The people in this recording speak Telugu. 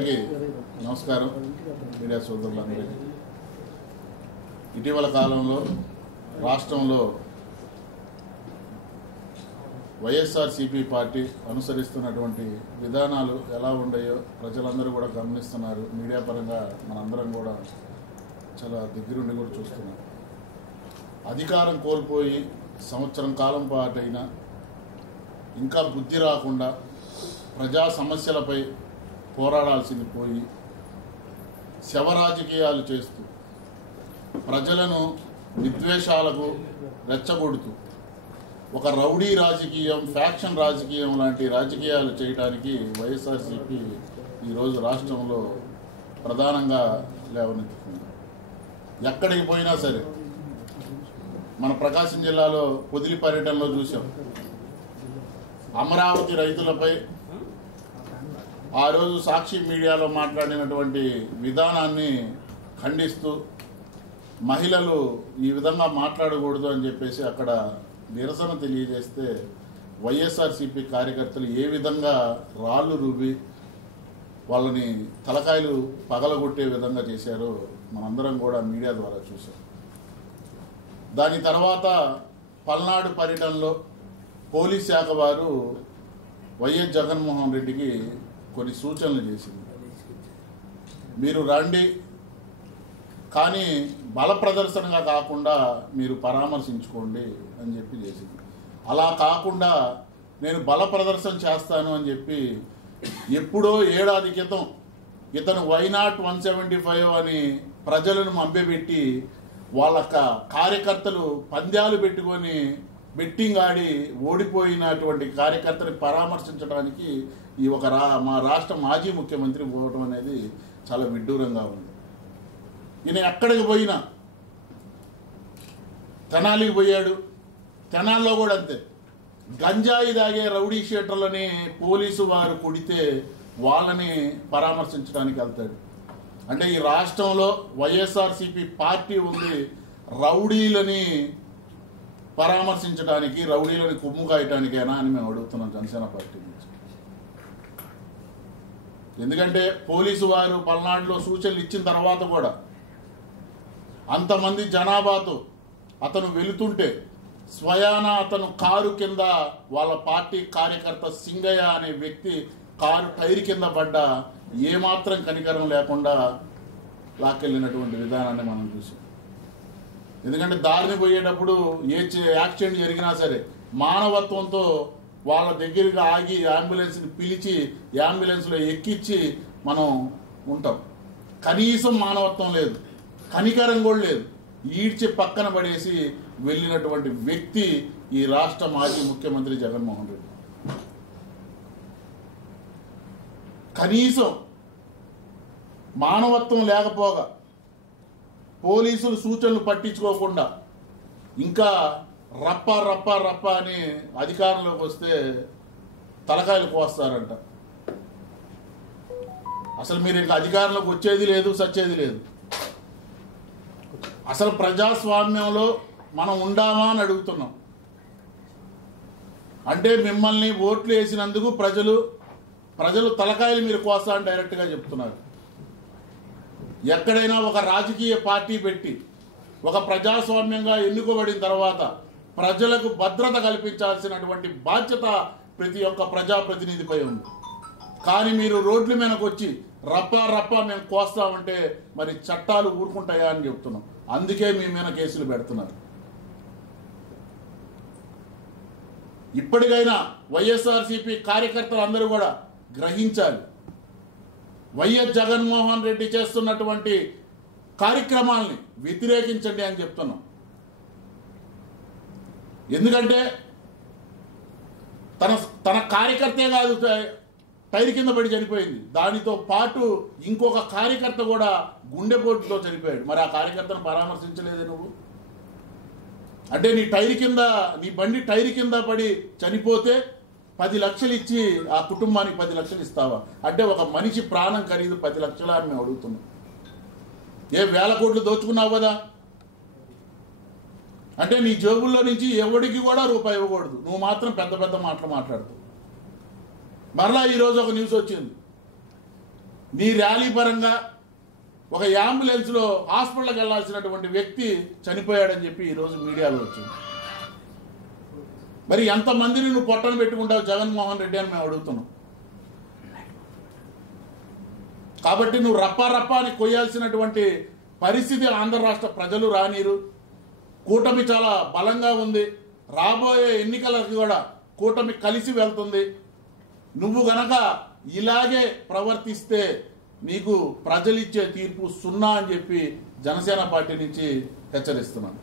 అందరికీ నమస్కారం. మీడియా సోదరులందరికీ ఇటీవల కాలంలో రాష్ట్రంలో వైఎస్ఆర్సీపీ పార్టీ అనుసరిస్తున్నటువంటి విధానాలు ఎలా ఉన్నాయో ప్రజలందరూ కూడా గమనిస్తున్నారు. మీడియా పరంగా మనందరం కూడా చాలా దగ్గరుండి కూడా చూస్తున్నాం. అధికారం కోల్పోయి సంవత్సరం కాలం పాటైనా ఇంకా బుద్ధి రాకుండా ప్రజా సమస్యలపై పోరాడాల్సింది పోయి శవ రాజకీయాలు చేస్తూ ప్రజలను విద్వేషాలకు రెచ్చగొడుతూ ఒక రౌడీ రాజకీయం, ఫ్యాక్షన్ రాజకీయం లాంటి రాజకీయాలు చేయడానికి వైఎస్ఆర్సీపీ ఈరోజు రాష్ట్రంలో ప్రధానంగా లేవనెత్తుతుంది. ఎక్కడికి పోయినా సరే మన ప్రకాశం జిల్లాలో పొదిలి పర్యటనలో చూసాం. అమరావతి రైతులపై ఆ రోజు సాక్షి మీడియాలో మాట్లాడినటువంటి విధానాన్ని ఖండిస్తూ మహిళలు ఈ విధంగా మాట్లాడకూడదు అని చెప్పేసి అక్కడ నిరసన తెలియజేస్తే వైఎస్ఆర్సీపీ కార్యకర్తలు ఏ విధంగా రాళ్ళు రువ్వి వాళ్ళని తలకాయలు పగలగొట్టే విధంగా చేశారో మనందరం కూడా మీడియా ద్వారా చూసాం. దాని తర్వాత పల్నాడు పర్యటనలో పోలీస్ శాఖ వారు వైఎస్ జగన్మోహన్ రెడ్డికి కొన్ని సూచనలు చేసింది. మీరు రండి, కానీ బల ప్రదర్శనగా కాకుండా మీరు పరామర్శించుకోండి అని చెప్పి చేసింది. అలా కాకుండా నేను బల ప్రదర్శన చేస్తాను అని చెప్పి ఎప్పుడో ఏడాది క్రితం ఇతను వైనాట్ 175 అని ప్రజలను మభ్యపెట్టి వాళ్ళ కార్యకర్తలు పంద్యాలు పెట్టుకొని బెట్టింగ్ ఆడి ఓడిపోయినటువంటి కార్యకర్తని పరామర్శించడానికి ఈ మా రాష్ట్ర మాజీ ముఖ్యమంత్రి పోవడం అనేది చాలా విడ్డూరంగా ఉంది. ఈయన ఎక్కడికి పోయినా తెనాలికి పోయాడు, తెనాల్లో కూడా అంతే. గంజాయి తాగే రౌడీ షీటర్లని పోలీసు వారు కొడితే వాళ్ళని పరామర్శించడానికి వెళ్తాడు. అంటే ఈ రాష్ట్రంలో వైఎస్ఆర్సీపీ పార్టీ ఉంది రౌడీలని పరామర్శించడానికి, రౌడీలని కొమ్ము కాయటానికైనా అని మేము అడుగుతున్నాం జనసేన పార్టీ నుంచి. ఎందుకంటే పోలీసు వారు పల్నాడులో సూచనలు ఇచ్చిన తర్వాత కూడా అంతమంది జనాభాతో అతను వెళుతుంటే స్వయాన అతను కారు కింద వాళ్ళ పార్టీ కార్యకర్త సింగయ్య అనే వ్యక్తి కారు టైర్ కింద పడ్డ ఏమాత్రం కనికరం లేకుండా లాక్కెళ్ళినటువంటి విధానాన్ని మనం చూసాం. ఎందుకంటే దారిని పోయేటప్పుడు ఏ యాక్సిడెంట్ జరిగినా సరే మానవత్వంతో వాళ్ళ దగ్గరగా ఆగి అంబులెన్స్ని పిలిచి అంబులెన్స్లో ఎక్కించి మనం ఉంటాం. కనీసం మానవత్వం లేదు, కనికరం కూడా లేదు. ఈడ్చి పక్కన పడేసి వెళ్ళినటువంటి వ్యక్తి ఈ రాష్ట్ర మాజీ ముఖ్యమంత్రి జగన్మోహన్ రెడ్డి. కనీసం మానవత్వం లేకపోగా పోలీసులు సూచనలు పట్టించుకోకుండా ఇంకా రప్ప రప్ప రప్ప అని అధికారంలోకి వస్తే తలకాయలు కోస్తారంట. అసలు మీరు ఇంకా అధికారంలోకి వచ్చేది లేదు, సచ్చేది లేదు. అసలు ప్రజాస్వామ్యంలో మనం ఉండామా అని అడుగుతున్నాం. అంటే మిమ్మల్ని ఓట్లు వేసినందుకు ప్రజలు తలకాయలు మీరు కోస్తా అని డైరెక్ట్గా చెప్తున్నారు. ఎక్కడైనా ఒక రాజకీయ పార్టీ పెట్టి ఒక ప్రజాస్వామ్యంగా ఎన్నుకోబడిన తర్వాత ప్రజలకు భద్రత కల్పించాల్సినటువంటి బాధ్యత ప్రతి ఒక్క ప్రజాప్రతినిధిపై ఉంది. కానీ మీరు రోడ్ల మీదకి వచ్చి రప్పా రప్పా మేము కోస్తామంటే మరి చట్టాలు ఊరుకుంటాయా అని చెప్తున్నాం. అందుకే మీ మీద కేసులు పెడుతున్నారు. ఇప్పటికైనా వైఎస్ఆర్సీపీ కార్యకర్తలు అందరూ కూడా గ్రహించాలి. వైఎస్ జగన్మోహన్ రెడ్డి చేస్తున్నటువంటి కార్యక్రమాల్ని వ్యతిరేకించండి అని చెప్తున్నాం. ఎందుకంటే తన కార్యకర్తే కాదు టైర్ కింద పడి చనిపోయింది, దానితో పాటు ఇంకొక కార్యకర్త కూడా గుండెపోటుతో చనిపోయాడు. మరి ఆ కార్యకర్తను పరామర్శించలేదే నువ్వు? అంటే నీ బండి టైర్ కింద పడి చనిపోతే 10 లక్షలు ఇచ్చి ఆ కుటుంబానికి 10 లక్షలు ఇస్తావా? అంటే ఒక మనిషి ప్రాణం ఖరీదు 10 లక్షలు అని మేము అడుగుతున్నాం. ఏ వేల కోట్లు దోచుకున్నావు కదా? అంటే నీ జేబుల్లో నుంచి ఎవడికి కూడా రూపాయి ఇవ్వకూడదు, నువ్వు మాత్రం పెద్ద పెద్ద మాటలు మాట్లాడుతావు. మరలా ఈరోజు ఒక న్యూస్ వచ్చింది, నీ ర్యాలీ పరంగా ఒక అంబులెన్స్లో హాస్పిటల్కి వెళ్లాల్సినటువంటి వ్యక్తి చనిపోయాడని చెప్పి ఈరోజు మీడియాలో వచ్చింది. మరి ఎంతమందిని నువ్వు పొట్టను పెట్టుకుంటావు జగన్మోహన్ రెడ్డి అని మేము అడుగుతున్నాం. కాబట్టి నువ్వు రప్పా అని కొయ్యాల్సినటువంటి పరిస్థితి ఆంధ్ర రాష్ట్ర ప్రజలు రానీరు. కూటమి చాలా బలంగా ఉంది. రాబోయే ఎన్నికలకు కూడా కూటమి కలిసి వెళ్తుంది. నువ్వు గనక ఇలాగే ప్రవర్తిస్తే నీకు ప్రజలిచ్చే తీర్పు 0 అని చెప్పి జనసేన పార్టీ నుంచి హెచ్చరిస్తున్నాను.